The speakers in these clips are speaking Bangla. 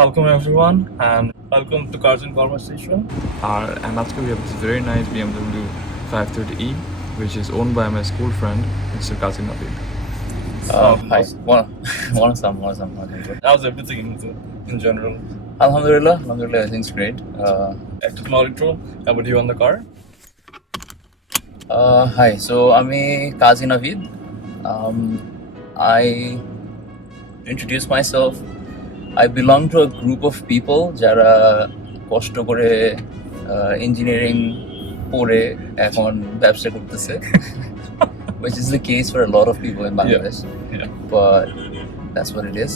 Welcome everyone and welcome to Cars in Conversation. And after we have this very nice BMW 530e, which is owned by my school friend, Mr. Kazi Naveed. Hi. How's everything in general? Alhamdulillah, everything's great. একটা small intro about you on the car. Hi, so I'm Kazi Naveed. I introduce myself. I belong to a group of people যারা কষ্ট করে ইঞ্জিনিয়ারিং পড়ে এখন ব্যবসা করতেছে, which is the case for a lot of people in Bangladesh. Yeah. But that's what it is.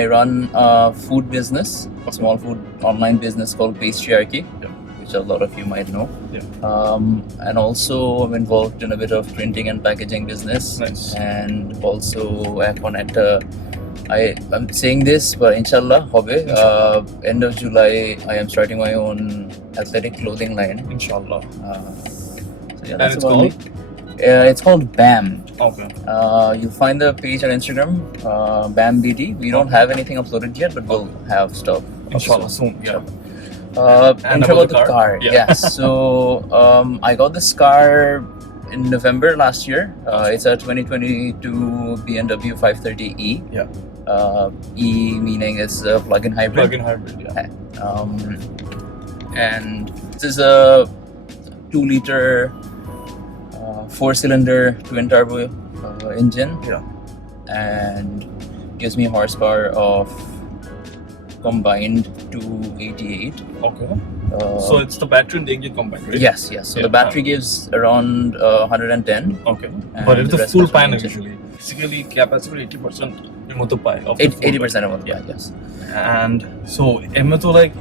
I run a food business, a small food online business called Patriarchy, which a lot of you might know. Yeah. And also I'm involved in a bit of printing and packaging business. Nice. And also I'm saying this, but inshallah, hobe. End of July, I am starting my own athletic clothing line. Inshallah. Yeah, And it's called? It's called BAM. Okay. You'll find the page on Instagram, BAM BD. We don't have anything uploaded yet, but we'll have stuff. Inshallah, soon. Yeah. And Intro about the car. Yeah. Yes. So I got this car in November last year. It's a 2022 BMW 530e. Yeah. E meaning it's a plug-in hybrid. Plug-in hybrid. Yeah. And this is a 2-liter 4-cylinder twin turbo engine. Yeah. And gives me horsepower of combined 288. Okay. So it's the battery and the engine combined, right? Yes. So the battery gives around 110. Okay. And But it's the the rest full comes from panel engine. usually. Basically, capacity 80% এর মতো পায়. 80% of it. Yeah. Yes. And so এমনি তো like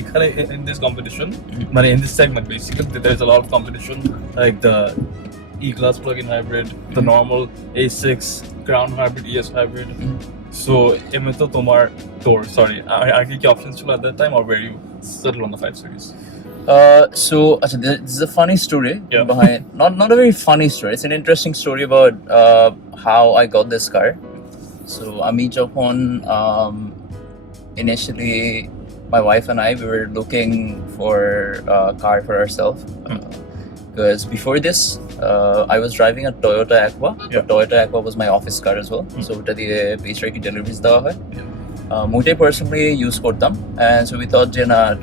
এখানে in this competition, মানে in this segment basically there's a lot of competition like the E-Class plug-in hybrid, the normal A6 Crown hybrid, ES hybrid. So এমনি তো তোমার আর কি options ছিল at that time or were you settled on the 5 series? So this is a funny story Yeah. behind. Not a very funny story. It's an interesting story about how I got this car. So Ami Jokon, initially, my wife and we were looking for a car for ourselves. Because before this, I was driving a Toyota Aqua. Yeah. But Toyota Aqua was my office car as well. So ওটা দিয়ে Patriarchy deliveries দেওয়া হয়. Mute personally use করতাম, and so we thought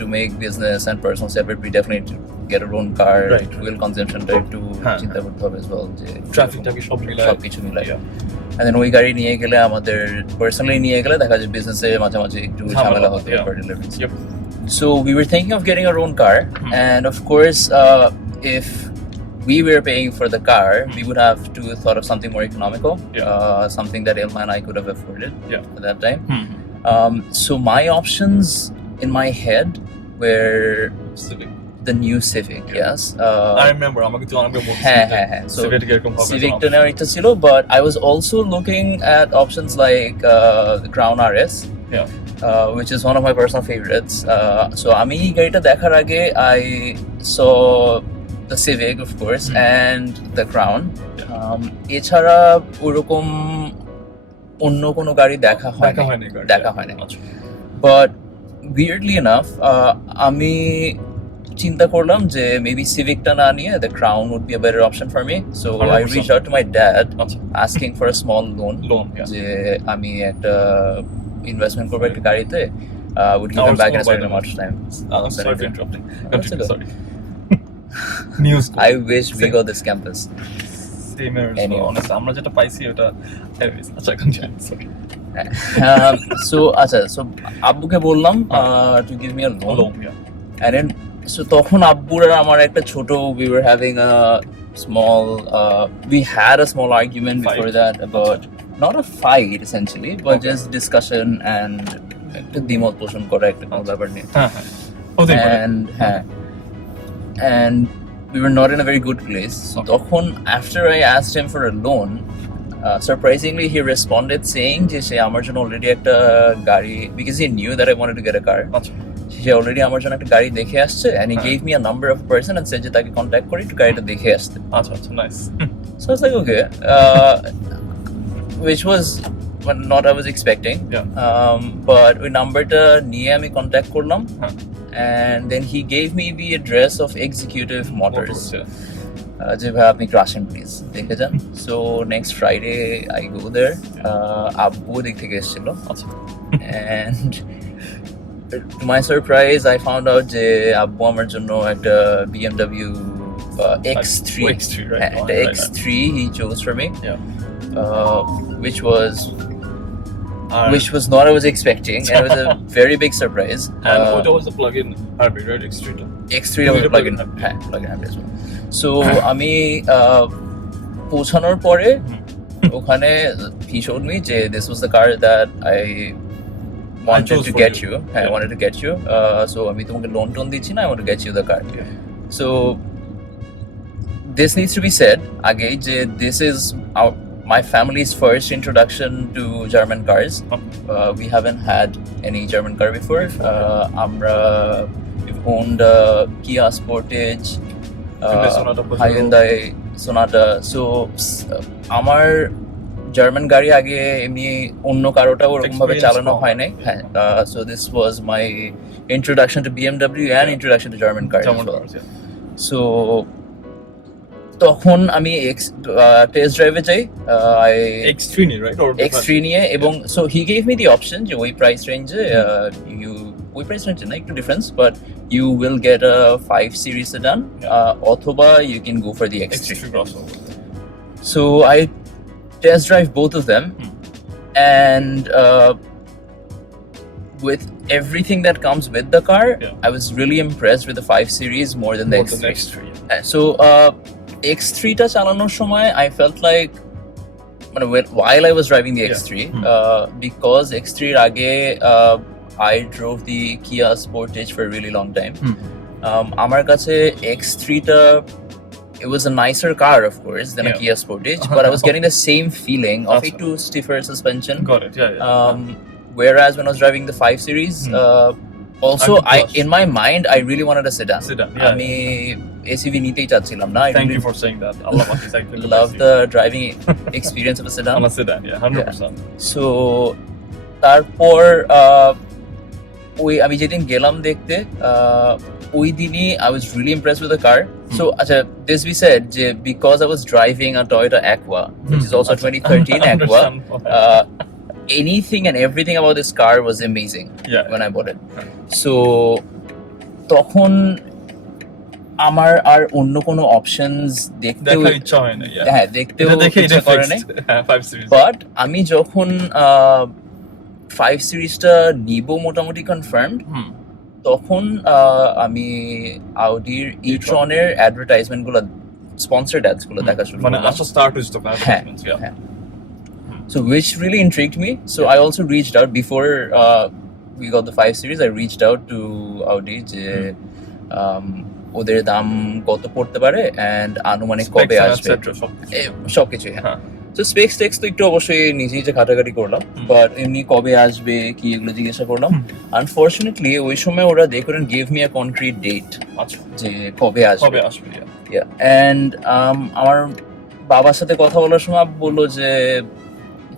to make business and personal separate, we definitely need to get our own car. Right. Fuel consumption টা একটু চিন্তা করতে হবে as well, যে Traffic টাকে সব মিলায় সবকিছু মিলাই। Yeah. And then ওই গাড়ি নিয়ে গেলে আমাদের personally নিয়ে গেলে দেখা যায় business এ মাঝে মাঝে একটু ঝামেলা হতো for deliveries. Yep. So we were thinking of getting our own car, and of course, if we were paying for the car, we would have to thought of something more economical, something that Ilma and I could have afforded at that time. So my options in my head were Civic. the new Civic. Yes. I remember আমাকে তো অনেকবার বলছিস So Civic এরকম হবে Civic টা নেওয়ার ইচ্ছা ছিল, but I was also looking at options like the Crown RS. Yeah. Which is one of my personal favorites. So আমি এই গাড়িটা দেখার আগে I saw the Civic, of course, and the Crown. এছাড়া ওরকম অন্য কোনো গাড়ি দেখা হয়নি। But weirdly enough, আমি চিন্তা করলাম যে maybe Civic টা না নিয়ে the Crown would be a better option for me. So I reached out to my dad asking for a small loan. যে আমি একটা investment করবো একটা গাড়িতে, would give him back in a certain amount of time. Sorry for interrupting. Continue, Sorry. News. I wish we got this campus. Same here as well. Honestly, আমরা যেটা পাইছি ওটা anyways. আচ্ছা continue. Sorry. So আব্বুকে বললাম to give me a loan. And then so তখন আব্বুর আর আমার একটা ছোট we were having a small we had a small argument before that about not a fight essentially, but just discussion and একটা দ্বিমত পোষণ করা একটা কোনো ব্যাপার নিয়ে। And we were not in a very good place. So তখন after I asked him for a loan, surprisingly he responded saying যে সে আমার জন্য already একটা গাড়ি, because he knew that I wanted to get a car. Say already আমার জন্য একটা গাড়ি দেখে আসছে, and he gave me a number of a person and said যে তাকে contact করি একটু গাড়িটা দেখে আসতে। আচ্ছা nice. So I was like, okay, which was not I was expecting. But ওই নাম্বারটা নিয়ে আমি কন্ট্যাক্ট করলাম, and then he gave me the address of Executive Motors. যে ভাই আপনি একটু আসেন প্লিজ, দেখে যান। So next Friday I go there. আব্বু দিক থেকে এসেছিল, and to my surprise I found out যে আব্বু আমার জন্য একটা BMW X3 একটা X3 he chose for me, which was not I was expecting, and it was a very big surprise. And what was the plug-in hybrid, right? X3 was a plug-in hybrid as well. So আমি পৌঁছানোর পরে ওখানে he showed me যে this was the car that I wanted to get you. I wanted to get you. So আমি তোমাকে লোন টোন দিচ্ছি না, I want to get you the car. So this needs to be said again যে this is my family's first introduction to German cars. We haven't had any German car before. We've owned Kia Sportage, Hyundai Sonata. So আমার জার্মান গাড়ি আগে এমনি অন্য কারোটা ওরকম ভাবে চালানো হয় নাই। So this was my introduction to BMW and introduction to German cars. So তখন আমি টেস্ট ড্রাইভে যাই, X3 নিয়ে, এবং so he gave me the option যে ওই প্রাইস রেঞ্জে ওই প্রাইস রেঞ্জে না, একটু difference, but you will get a 5 series sedan অথবা you can go for the X3. So I test drive both of them, and with everything that comes with the car, I was really impressed with the 5 series more than the X3. So X3 টা চালানোর সময় I felt like while I was driving the X3, because X3 এর আগে I drove the Kia Sportage for a really long time. আমার কাছে X3 টা, it was a nicer car of course than a Kia Sportage, but I was getting the same feeling of a too stiffer suspension. Got it. Whereas when I was driving the 5 series, also in my mind I really wanted a sedan. আমি SUV নিতেই চাচ্ছিলাম না। Thank you for saying that. Allah love the driving experience of a sedan. On a sedan, 100%. So তারপর ওই আমি যেদিন গেলাম দেখতে, ওই দিনই I was really impressed with the car. So আচ্ছা, this we said যে because I was driving a Toyota Aqua, which is also 2013 Aqua, anything and everything about this car was amazing when I bought it. So তখন আমার আর অন্য কোনো অপশনস দেখতেও ইচ্ছা হয় না, দেখতেও ইচ্ছা করে না। বাট আমি যখন 5 সিরিজটা নিব মোটামুটি কনফার্মড, তখন আমি আউডির e-tron-এর অ্যাডভার্টাইজমেন্ট গুলো, স্পন্সরড অ্যাডস গুলো দেখা শুরু করলাম। মানে start with the advertisements, So which really intrigued me. So I also reached out before we got the 5 series. I reached out to Audi যে ওদের দাম কত পড়তে পারে and আনুমানিক কবে আসবে, সবকিছু। তো স্পেক্স টেক্স তো একটু অবশ্যই নিজেই যে ঘাটাঘাটি করলাম, বাট এমনি কবে আসবে কি এগুলো জিজ্ঞাসা করলাম। আনফর্চুনেটলি ওই সময় ওরা they couldn't give me a concrete date যে কবে আসবে। And আমার বাবার সাথে কথা বলার সময় বললো যে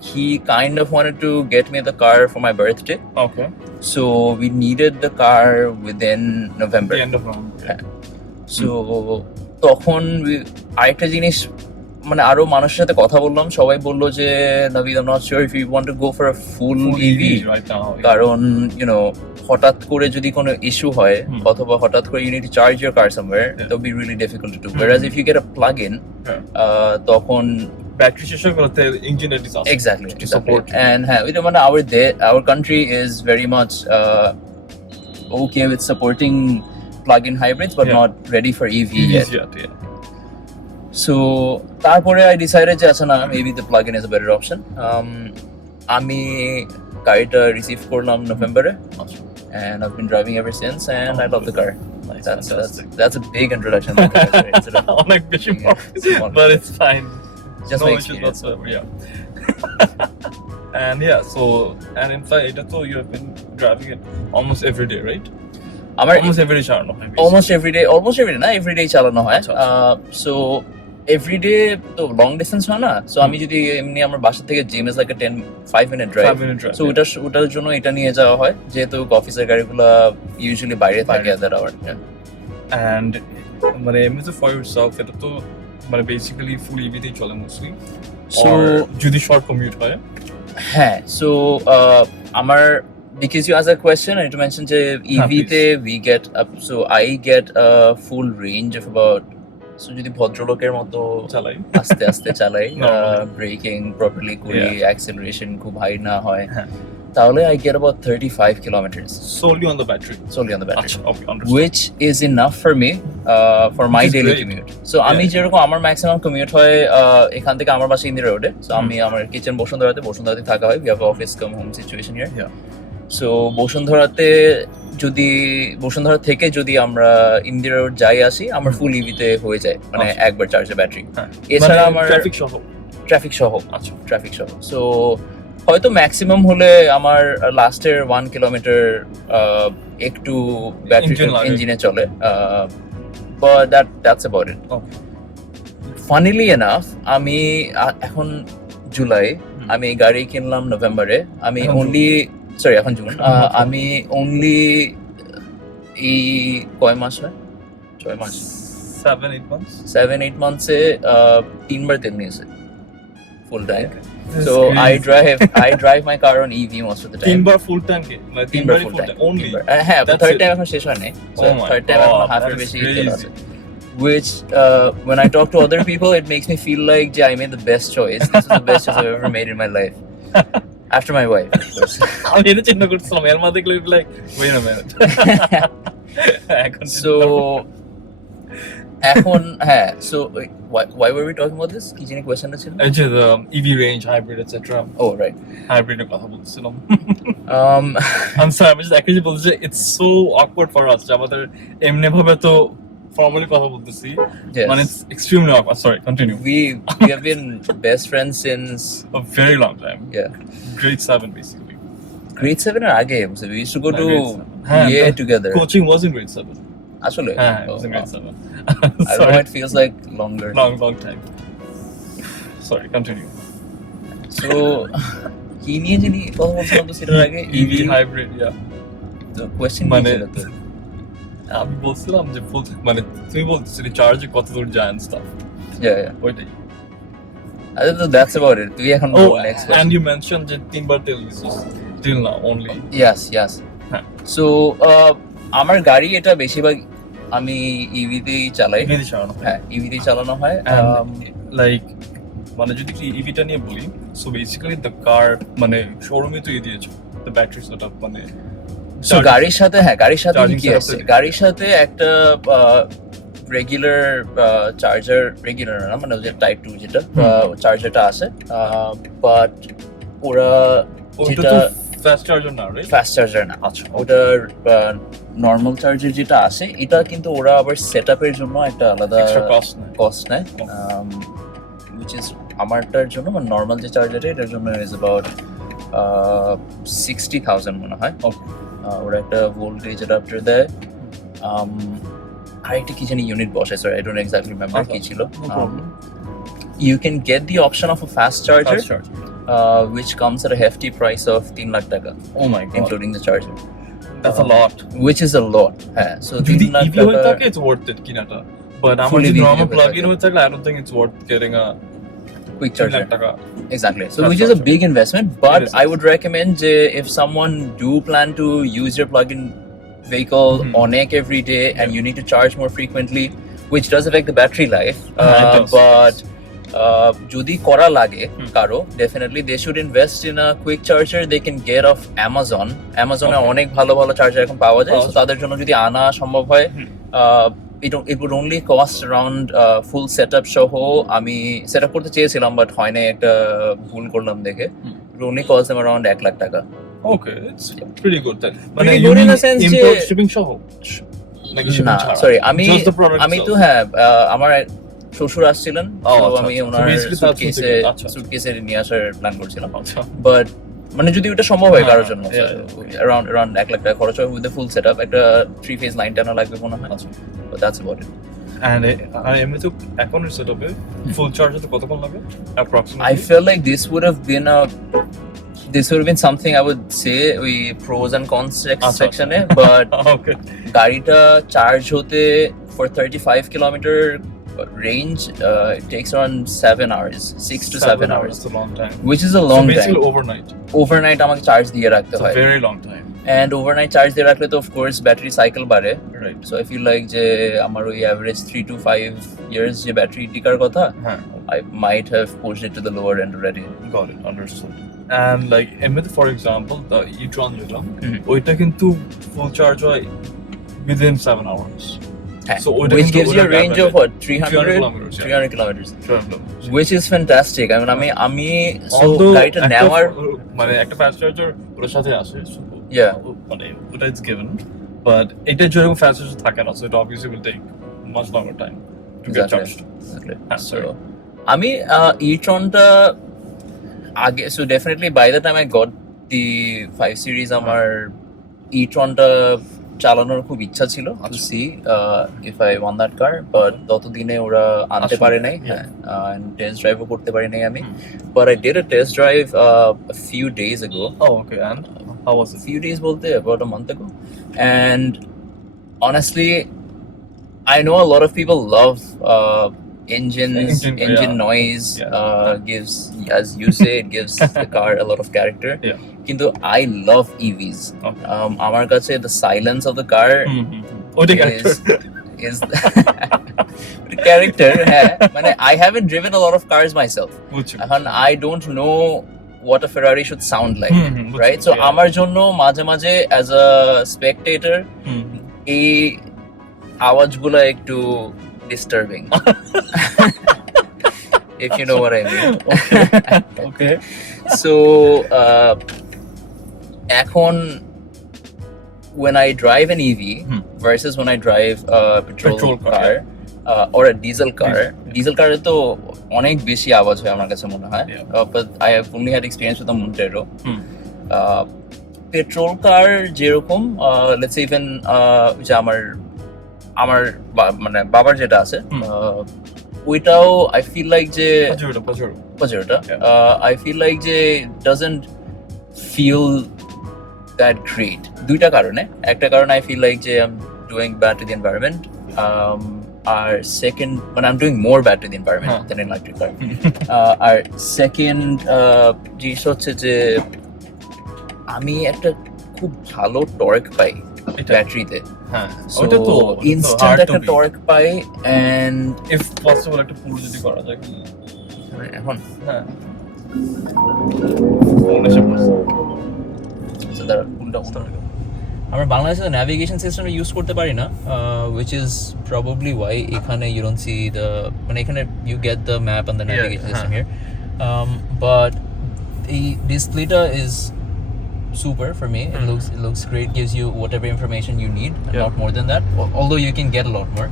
he kind of wanted to get me the car for my birthday. Okay. So we needed the car within November. The end of November. So তখন আরেকটা জিনিস, মানে আরো মানুষের সাথে কথা বললাম, সবাই বললো যে Naveed, I'm not sure if you want to go for a full EV right now. কারণ হঠাৎ করে যদি কোনো ইস্যু হয় অথবা হঠাৎ করে you need to charge your car somewhere, that would be really difficult to do. Whereas if you get a plug-in, তখন battery শেষ করতে engine is awesome. Exactly. To support. And our country is very much okay with supporting plug-in hybrids, but not ready for EV yet. So তারপরে I decided যে আচ্ছা না, maybe the plug-in is a better option. আমি গাড়িটা রিসিভ করলাম নভেম্বরে, and I've been driving ever since, and I love the car. That's a big introduction. অনেক বেশি, but it's fine. Just no my issues whatsoever, and in fact you have been driving it almost every day, right? Almost every day চালানো হয়। So এভরিডে তো লং ডিসটেন্স হয় না, সো আমি যদি এমনি আমার বাসা থেকে gym is like a 5 minute drive, 5 minute drive, so ওটার জন্য এটা নিয়ে যাওয়া হয়, যেহেতু অফিসের গাড়িগুলো ইউজুয়ালি বাইরে থাকে বাইরে। at that hour. and মানে এমনিতে for yourself এটা তো মানে বেসিক্যালি ফুল ইভিতেই চলে মোস্টলি, So যদি শর্ট কমিউট হয়। হ্যাঁ, সো আমার because you asked that question, I need to mention যে EV তে we get up, so I get a full range of about, so যদি ভদ্রলোকের মতো চালাই আস্তে আস্তে চালাই, Normally. ব্রেকিং প্রপারলি করি, অ্যাক্সেলারেশন খুব হাই না হয়, হ্যাঁ। তাহলে I get about 35 kilometers solely on the battery, solely on the battery, আচ্ছা ওকে understood, which is enough for me for my Which is daily great. commute. So আমি যেরকম আমার ম্যাক্সিমাম কমিউট হয় এখান থেকে আমার বাসা ইন্দিরা রোডে, সো আমি আমার কিচেন বসুন্ধরাতে থাকা হয়, we have office cum home situation here. Yeah. So Bashundhara থেকে যদি আমরা ইন্দিরা রোড যাই আসি, আমার ফুল ইভিতে হয়ে যায়, মানে আচ্ছা। একবার চার্জে ব্যাটারি। হ্যাঁ। এছাড়া মানে আমার ট্রাফিক সহ আচ্ছা আচ্ছা ট্রাফিক সহ, সো হয়তো ম্যাক্সিমাম হলে আমার লাস্টের 1 কিলোমিটার একটু ব্যাটারি Engine লাগে। ইঞ্জিনে চলে, but that's about it. Okay. Funnily enough, আমি এখন জুলাই, আমি গাড়ি কিনলাম নভেম্বরে, আমি এখন অনলি এখন জুন, আমি অনলি এই কয় মাস হয়, 6 মাস 7-8 months 7-8 মান্থসে 3বার তেল নিয়েছে full tank. That's So crazy. I drive my car on EV most of the time. 3বার ফুল ট্যাঙ্কে মানে 3বার 3বারই ফুল ফুল ট্যাঙ্ক ট্যাঙ্ক only, হ্যাঁ, That's থার্ড it. টাইম এখন শেষ হয় নাই, Oh my থার্ড টাইম এখন God, হাফের that's বেশি তেল crazy. আছে, which when I talk to other people it makes me feel like I made the best choice. This is the best choice I've ever made in my life. After my wife, of course. আমি এটা চিন্তা করছিলাম এর মধ্যে দেখলে লাইক wait a minute এখন So এখন হ্যাঁ, so why were we talking about this? কি জানি কোয়েশ্চেনটা ছিল? এই যে EV range hybrid etc Oh right. hybrid এর কথা বলছিলাম। Um I'm sorry, আমি just actually বলছি যে it's so awkward for us যে আমাদের এমনি ভাবে তো formally কথা বলতেছি, yes. মানে it's extremely awkward. Sorry, continue. we have been best friends since A very long time, grade 7 basically. grade 7 এর আগে, so we used to go to হ্যাঁ, BA together. coaching was in grade 7. আসলে হ্যাঁ, it Oh, was in wow. grade 7. I don't know, Sorry, it feels like longer. long time. Sorry, continue. So কি নিয়ে জানি কথা বলছিলাম তো সেটার আগে, EV hybrid, yeah. তো কোয়েশ্চেন মানে ছিল তো আমি বলছিলাম যে মানে তুমি বলছিলি চার্জে কত দূর যায় and stuff, yeah. ওইটাই। আচ্ছা, তো that's about it. তুই এখন Oh, next and question. you mentioned যে 3বার তেল দিছিস till now only. yes হ্যাঁ। so আমার গাড়ি এটা বেশিরভাগ আমি ইভি তেই চালাই, EV চালানো হয়। হ্যাঁ ইভি তেই চালানো হয়। And like মানে যদি ইভিটা নিয়ে বলি, সো বেসিক্যালি দ্য কার মানে শোরুমে তো দিয়েছো দ্য ব্যাটারি সেটআপ, মানে So গাড়ির সাথে Charging কি setup আছে, তো গাড়ির সাথে একটা রেগুলার চার্জার, রেগুলার না মানে ওই যে টাইপ 2 যেটা চার্জারটা আছে, বাট ওরা ওটা যেটা তো ফাস্ট চার্জার না, রাইট? ফাস্ট চার্জার না, আচ্ছা, ওটার নর্মাল চার্জার যেটা আসে, এটা কিন্তু ওরা আবার সেটআপের জন্য একটা আলাদা এক্সট্রা কস্ট না। কস্ট নেয়, which is আমারটার জন্য মানে নর্মাল যে চার্জারটা এটার জন্য ইজ অ্যাবাউট 60,000 মনে হয়। ওরা একটা ভোল্টেজ অ্যাডাপ্টার দেয়, আরেকটা কি জানি ইউনিট বসে, sorry I don't exactly remember কি ছিল। You can get the option of a fast charger, Fast charger. which comes at a hefty price of 3 lakh টাকা, Oh my god, including the charger, that's a lot. which is a lot. হ্যাঁ, so যদি 3 lakh ইভি হয়ে টাকা থাকে it's worth it কিনাটা, but আমার Fully যদি EV নরমাল হয়ে প্লাগ ইন থাকে। হয়ে থাকলে I don't think it's worth getting a quick 3 charger. lakh টাকা। Exactly. So Fast which is a charger. big investment, but It is. I would recommend if someone do plan to use your plug-in vehicle on every day and you need to charge more frequently, which does affect the battery life, it does. but যদি করা লাগে কারো, definitely they should invest in a quick charger they can get off Amazon. Amazon-এ Okay. অনেক ভালো ভালো চার্জার এখন পাওয়া যায়, পাওয়া so যায়। তাদের জন্য যদি আনা সম্ভব হয়, it would only cost around full setup সহ, আমি সেটআপ করতে চেয়েছিলাম বাট হয় না, একটা ভুল করলাম দেখে, it would only cost them around 1 lakh টাকা। Okay, it's pretty good then. Pretty you good in mean the sense import যে- shipping সহ? নাকি না shipping ছাড়া? সরি, আমি Just the product আমি তো itself? হ্যাঁ আমার শ্বশুর আসছিলেন, Oh, তো আচ্ছা, আমি আচ্ছা। ওনার So basically তার through থেকে, আচ্ছা। সুটকেসে নিয়ে আসার প্ল্যান করছিলাম, আচ্ছা। বাট মানে যদি ওটা সম্ভব হয় হ্যাঁ, কারোর জন্য, yeah, around 1 লাখ টাকা খরচ হয় উইথ ফুল সেটআপ, একটা 3 ফেজ লাইন টানা লাগবে মনে হয়, আচ্ছা। but that's about it. And এমনি তো এখনের সেটআপে ফুল চার্জ হতে কতক্ষণ লাগে I approximately? feel like this would have been something I would say we pros and cons section A, but Okay. গাড়িটা চার্জ হতে for 35 kilometer range it takes around 7 hours, 6 to 7 hours, That's a long time. which is a long So basically time. overnight. আমাকে চার্জ দিয়ে রাখতে It's a হয়, very long time. and overnight charge দিয়ে রাখলে তো of course ব্যাটারি সাইকেল বাড়ে, Right. so I feel like যে আমার ওই average 3 to 5 years যে ব্যাটারি টিকার কথা, I might have pushed it to the lower end already. Got it, understood. And like এমনিতে for example the e-tron যেটা হুম। ওইটা কিন্তু full charge হয় within 7 hours. So ওইটা which কিন্তু gives you a ওটা range of capable. what, 300 kilometers, yeah. 300 kilometers, 12 kilometers. which is fantastic. I mean আমি so Although গাড়িটা একটা নেওয়ার মানে একটা ফাস্ট চার্জার ওর সাথে আসে so Yeah. মানে ওটা is given but এটা যেরকম ফাস্ট চার্জার থাকে না so it obviously will take much longer time to get Exactly. charged. Exactly. So So আমি e-tronটা আগে, so definitely by the time I got the 5 series আমার e-tronটা চালানোর খুব ইচ্ছা ছিল to see if I want that car, but ততদিনে ওরা আনতে আসলে, পারে নাই, yeah. হ্যাঁ, and test drive করতে পারি নাই আমি, but I did a test drive a few days ago. oh okay, and how was A it? few days bolte about a month ago, and honestly I know a lot of people love engine yeah. noise, Yeah. gives, as you say, it gives the car a lot of character. Yeah. Kintu I love EVs. Okay. Amar kache the silence of the car ওইটা is the character, হ্যাঁ, মানে I haven't driven a lot of cars myself, and I don't know what a Ferrari should sound like, right? So yeah. আমার জন্য মাঝে মাঝে as a spectator এই আওয়াজগুলো একটু disturbing. If you know what I mean. Okay. So এখন when I drive an EV versus when I drive a petrol car or a diesel car তো অনেক বেশি আওয়াজ হয় আমার কাছে মনে হয়, but I have only had experience with the Montero. Petrol car যেরকম let's say even যে আমার মানে বাবার যেটা আছে ওইটাও I feel like যে Pajero I feel like যে doesn't feel that great. দুইটা কারণে, একটা কারণ I feel like যে I'm doing bad to the environment, R second when I'm doing more bad to the environment than an electric car. R second জিনিস হচ্ছে যে আমি একটা খুব ভালো টর্ক পাই ব্যাটারিতে, ওটা তো ইনস্ট্যান্ট একটা torque pi, and if possible একটা পুরো যদি করা যায় এখন হ্যাঁ আমরা বাংলাদেশে ন্যাভিগেশন সিস্টেম ইউজ করতে পারি না, which is probably why এখানে you don't see the, মানে এখানে you get the map and the navigation system here, but the displayটা is super for me. It looks great, gives you whatever information you need and not more than that, although you can get a lot more.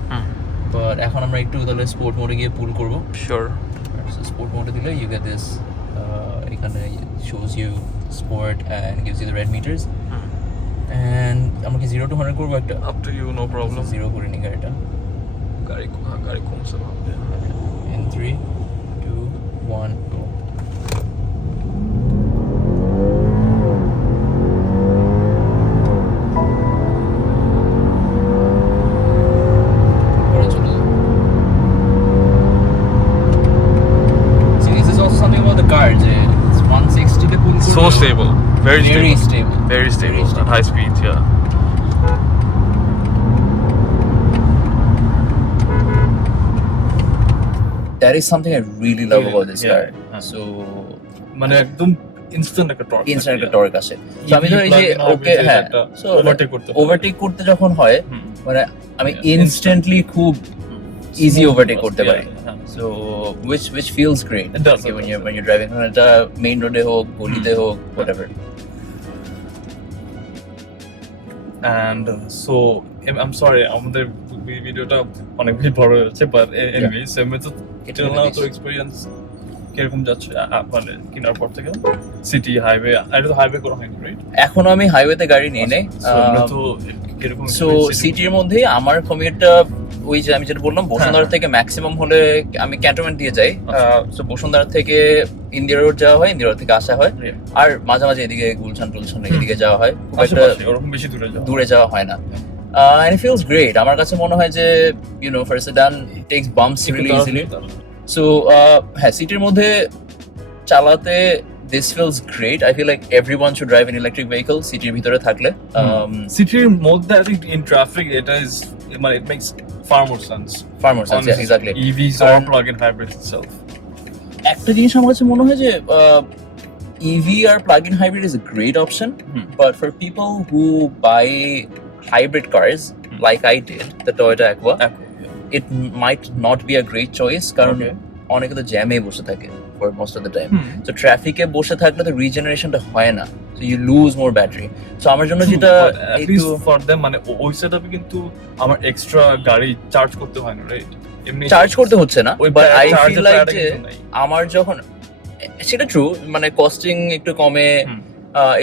But এখন আমরা একটু তাহলে স্পোর্ট মোডে গিয়ে পুল করব. Sure. So sport mode দিলে you get this এখানে shows you sport and gives you the red meters, and আমরা কি 0 to 100 করব একটা, up to you, no problem. 0 করে নি গাড়িটা, গাড়ি কমছে ভাবতে in 3 2 1 go. so stable, very stable, at high speed, yeah. That is something I really love about this car. So মানে একদম ইনস্ট্যান্ট একটা টর্ক আসে, so আমি ধর এই যে ওকে হ্যাঁ, so ওভারটেক করতে যখন হয় মানে আমি ইনস্ট্যান্টলি খুব ইজি ওভারটেক করতে পারি, so which feels great when you're driving on a main road হোক গলিতে হোক whatever. And so I'm sorry আমাদের ভিডিওটা অনেক বেশি বড় হচ্ছে, but anyway so এটা তো এক্সপেরিয়েন্স কিরকম যাচ্ছে মানে কেনার পর থেকে সিটি হাইওয়ে, এটা তো হাইওয়ে করা হয়নি রাইট? এখনো আমি হাইওয়েতে গাড়ি নিয়ে নেই, তো কিরকম সো সিটির মধ্যে আমার কমিউটটা ওই যে আমি যেটা বললাম বসুন্ধরা থেকে ম্যাক্সিমাম হলে আমি ক্যান্টনমেন্ট দিয়ে যাই, তো বসুন্ধরা থেকে ইন্দিরা রোড যাওয়া হয়, ইন্দিরা রোড থেকে আসা হয়, আর মাঝে মাঝে এদিকে গুলশান টুলশান এদিকে যাওয়া হয়, খুব একটা ওরকম বেশি দূরে যাওয়া হয় না। And it feels great. আমার কাছে মনে হয় যে for a sedan it takes bumps really easily. So হ্যাঁ, সিটির মধ্যে চালাতে this feels great. I feel like everyone should drive an electric vehicle সিটির ভিতরে থাকলে। সিটির মধ্যে I think in traffic it makes far more sense. Yeah, exactly. EVs or plug-in hybrids itself. একটা জিনিস আমার কাছে মনে হয় যে EV or plug-in hybrid is a great option, but for people who buy hybrid cars like I did, the Toyota Aqua, it might not be a great choice কারণ অনেকে তো জ্যামে বসে থাকে for most of the time. So traffic-এ বসে থাকলে তো রিজেনারেশনটা হয় না, so you lose more battery. So আমার জন্য যেটা at least for them মানে ওই সেটআপে কিন্তু আমার এক্সট্রা গাড়ি চার্জ করতে হয় না, রাইট? চার্জ করতে হচ্ছে না, বাট আই ফিল লাইক যে আমার যখন সেটা ট্রু মানে কস্টিং একটু কমে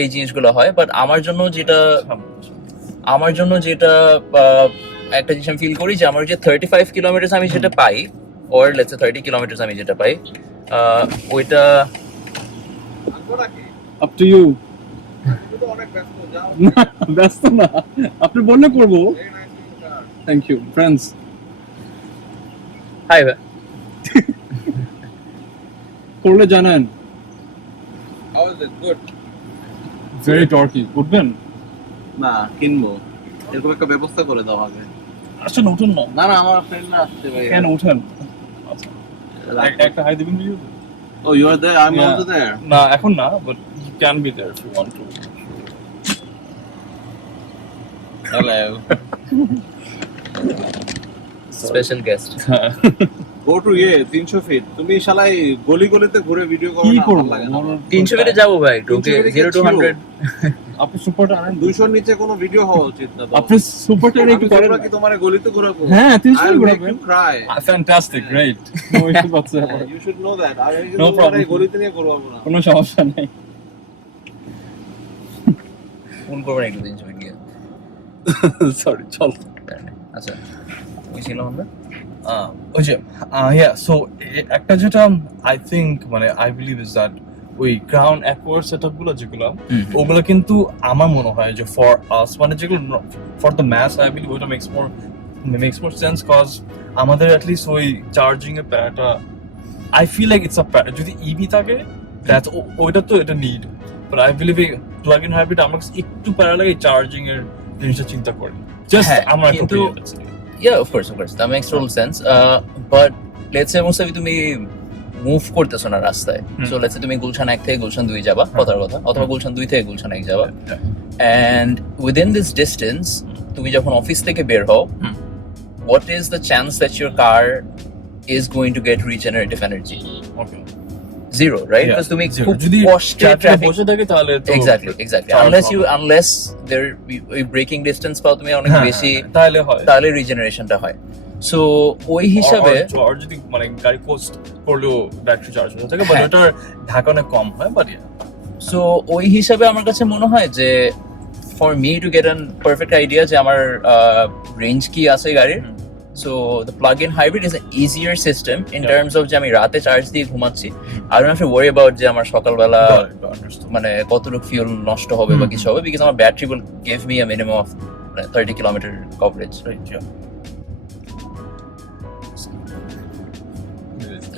এই জিনিসগুলো হয়, বাট আমার জন্য যেটা একটা জিনিস আমি ফিল করি যে আমার যে 35 কিলোমিটার আমি যেটা পাই or let's say 30 কিলোমিটার আমি যেটা পাই ওইটা up to you. ব্যস্ত না, আপনি বললে করবো। Thank you friends. হাই ভাই, করলে জানান। How is it? Good. Very torquey. উঠবেন? না, কিনবো। এরকম একটা ব্যবস্থা করে দাও আগে। আসলে উঠুন না। না না, আমার ফ্রেন্ডরা আসছে ভাই। কেন উঠেন? আচ্ছা, একটা হাই দিবেন you? Oh, you are there. I'm also there. না এখন না, but you can be there if you want to. Hello. Special guest. Go to 300 feet. তুমি শালাই গলি গলিতে ঘুরে ভিডিও করো কি না, করব? ভালো লাগে না। 300 ফিটে যাবো ভাই, টোকে 0 to 100। আপনি সুপারটা আনেন। 200 এর নিচে কোনো ভিডিও হওয়া উচিত না। আপনি সুপারটা একটু করেন কি তোমার গলিতে ঘুরাবো? হ্যাঁ, 300 I'll make ঘুরাবেন। you cry. Fantastic, great. No issue বাচ্চা। You should know that. আমি No problem. গলিতে নিয়ে করবো না। কোনো সমস্যা নেই। ফোন করবেন একটু 300 ফিট গিয়ে। Sorry, চল। আচ্ছা, ওই ছিল আমরা ওই যে সো একটা যেটা আই থিঙ্ক মানে আই বিলিভ ইজ দ্যাট ওই গ্রাউন্ড অ্যাকোয়ার সেটআপ গুলো যেগুলো ওগুলো কিন্তু আমার মনে হয় যে ফর আস মানে যেগুলো for the mass I believe ওইটা মেক্স মোর সেন্স কজ আমাদের অ্যাটলিস্ট ওই চার্জিং এর প্যারাটা I feel like it's a প্যারা যদি ইভি থাকে দ্যাটস ওইটা তো এটা নিড বাট আই বিলিভ এই প্লাগ ইন হাইব্রিড আমার একটু প্যারা লাগে চার্জিং এর জিনিসটা চিন্তা করি জাস্ট আমার কিন্তু yeah of course that makes total sense but let's say Mustafi তুমি মুভ করতেছো না রাস্তায়, সো লেটস সে তুমি গুলশান 1 থেকে গুলশান 2 যাবা কথার কথা, অথবা গুলশান 2 থেকে গুলশান 1 যাবা, and within this distance তুমি যখন অফিস থেকে বের হও what is the chance that your car is going to get regenerative energy? Okay. Zero, right? Because তুমি খুব কষ্টে ট্রাফিক বসে থাকে তাহলে তো exactly unless there braking distance পাও তুমি অনেক বেশি তাহলে রিজেনারেশনটা হয়। সো ওই হিসাবে আর যদি মানে গাড়ি কোস্ট করলেও ব্যাটারি চার্জ হয়ে থাকে বাট ওটার ঢাকা অনেক কম হয় বাট সো ওই হিসাবে আমার কাছে মনে হয় যে for me to get an perfect idea যে আমার রেঞ্জ কি আছে গাড়ির, so the plug-in hybrid is an easier system in terms of যে আমি রাতে চার্জ দিয়ে ঘুমাচ্ছি, I don't have to worry about যে আমার সকালবেলা মানে কতটুকু fuel নষ্ট হবে বা কিছু হবে, because আমার battery will give me a minimum of 30 kilometer coverage, right?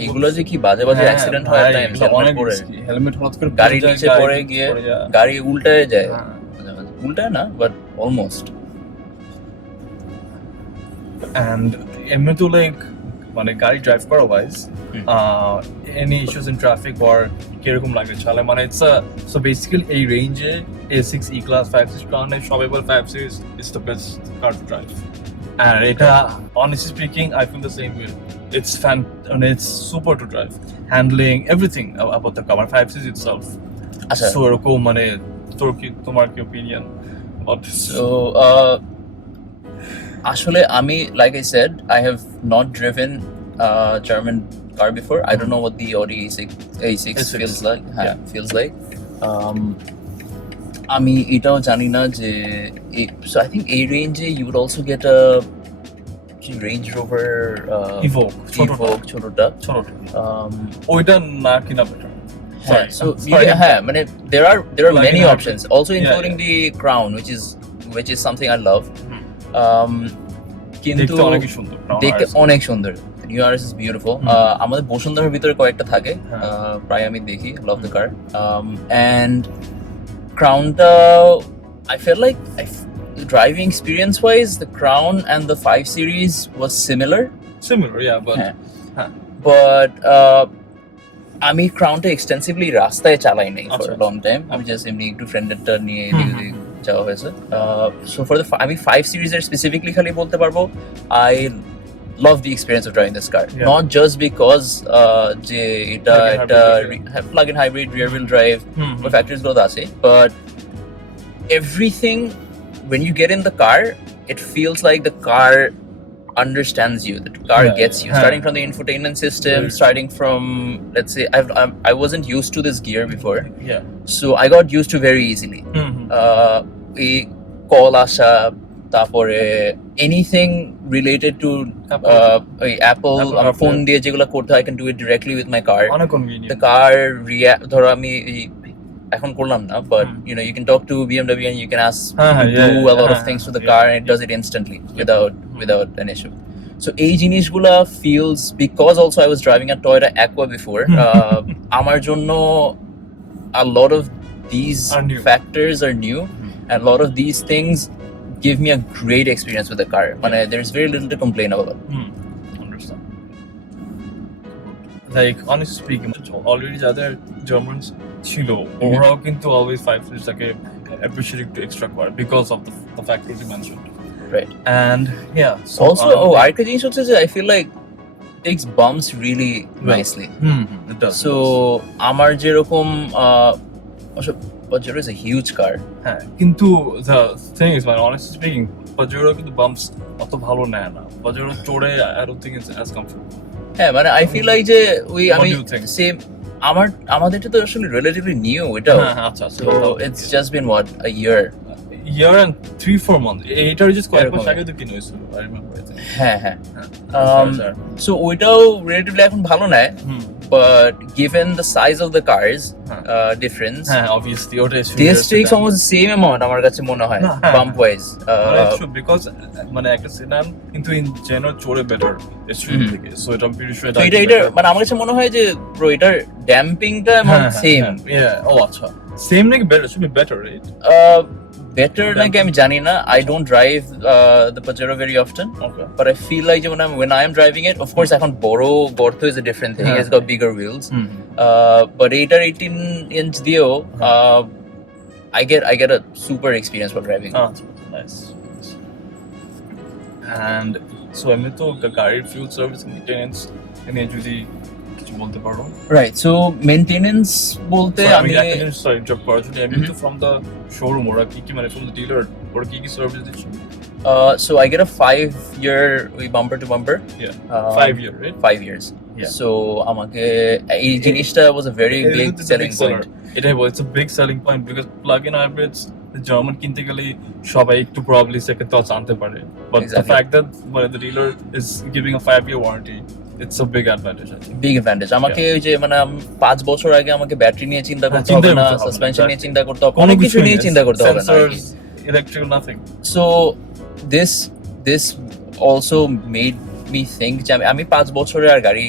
এগুলো যে কি বাজে অ্যাক্সিডেন্ট হয় টাইম অনেক পরে হেলমেট হঠাৎ করে গাড়ির নিচে পড়ে গিয়ে গাড়ি উল্টায় যায়, উল্টায় না বাট অলমোস্ট। and এমনি লাইক মানে গাড়ি ড্রাইভ করা wise any issues in traffic or কিরকম লাগে চালে মানে ইটস সো বেসিক্যালি এই রেঞ্জে A6 E class 5 series কারণে সবাই বলে 5 series is the best car to drive and এটা honestly speaking I feel the same way. It's and it's super to drive, handling everything about the car 5 series itself. So এরকম মানে তোমার কি opinion about this? So আসলে আমি like I said I have not driven a German car before. I don't know what the Audi A6 feels like. Feels like আমি এটাও জানি না যে so I think এই রেঞ্জে you would also get a range rover Evoque, ছোটটা। ইভোক ছোটটা ছোট ওইটা না কিনা বেটার হ্যাঁ so sorry. হ্যাঁ মানে there are Plug-in many hybrid. options also including yeah. the Crown which is something I love কিন্তু দেখতে অনেক সুন্দর দেখতে অনেক সুন্দর নিউ আরএস ইজ বিউটিফুল আমাদের বসুন্ধরার ভিতরে কয়েকটা থাকে প্রায় আমি দেখি লাভ দ্য কার এন্ড ক্রাউনটা I feel like driving experience wise the Crown and the 5 series was similar yeah but but আমি ক্রাউনটা এক্সটেন্সিভলি রাস্তায় চালাই নাই ফর লং টাইম আমি জাস্ট এমনি একটু ফ্রেন্ডেরটা নিয়ে যাওয়া হয়েছে সো ফর দ্য আমি 5 সিরিজের স্পেসিফিকলি খালি বলতে পারবো I love the experience of driving this car not just because যে এটা একটা plug-in hybrid rear wheel drive or factors গুলো আছে but everything when you get in the car it feels like the car understands you the car gets you starting from the infotainment system starting from let's say I wasn't used to this gear before so I got used to very easily a call asha তারপরে এনিথিং রিলেটেড টু অ্যাপল আমার ফোন দিয়ে যেগুলো করতে হয় I can do it directly with my car অনেক কনভিনিয়েন্ট the car ধরো আমি এখন করলাম না but you know you can talk to BMW and you can ask do a lot of things to the car and it does it instantly without an issue so এই জিনিসগুলা feels because also I was driving a Toyota Aqua before আমার জন্য a lot of these factors are new and a lot of these things give me a great experience with the car there's very little to complain about understand like honestly speaking already যাদের Germans ছিল ওরাও কিন্তু always 5 series টাকে appreciate to extra car because of the factors you mentioned right and yeah so also আরেকটা জিনিস হচ্ছে যে I feel like takes bumps really nicely it does so আমার যেরকম Pajero is a huge car হ্যাঁ কিন্তু the thing is man honestly speaking Pajero কিন্তু bumps অত ভালো নেয় না Pajero চড়ে I don't think it's as comfortable হ্যাঁ মানে I feel like যে আমি do you think? same আমাদেরটা তো আসলে relatively new এটা আচ্ছা so it's just been what a year and 3-4 months এইটার just কয়েক মাস আগে তো কিনে হয়েছিল I remember it হ্যাঁ so ওইটাও relatively এখন ভালো নেয় but given the size of the cars difference obviously this takes almost the same amount আমার কাছে মনে হয় bump wise because মানে একটা sedan কিন্তু in general চড়ে better SUV থেকে so এটা pretty sure এটা মানে আমার কাছে মনে হয় যে bro এটার dampingটা এমন same আচ্ছা same নাকি better should be better right better নাকি আমি জানি না I don't drive the Pajero very often but I feel like when I am driving it of course এখন বড় গর্ত is a different thing it's got bigger wheels but 18-inch দিয়েও I get a super experience for driving nice and so আমি তো গাড়ির fuel service maintenance এনে যদি কিছু বলতে পারো right so maintenance বলতে আমি sorry job করার জন্য আমি তো from the showroom ওরা কি মানে from the dealer ওরা কি সার্ভিস দিচ্ছে so I get a 5-year bumper to bumper 5 year right 5 years so আমাকে এই জিনিসটা was a very big selling point এটাই বল it's a big selling point because plug-in hybrids German কিনতে গেলে সবাই একটু probably second thoughts আনতে পারে but the fact that the dealer is giving a 5-year warranty it's a big advantage I think. Big advantage আমাকে ওই যে মানে 5 বছর আগে আমাকে ব্যাটারি নিয়ে চিন্তা করতে হবে না সাসপেনশন নিয়ে চিন্তা করতে হবে অনেক কিছু নিয়ে চিন্তা করতে হবে না electrical nothing so this also made me think যে আমি 5 বছরের আর গাড়ি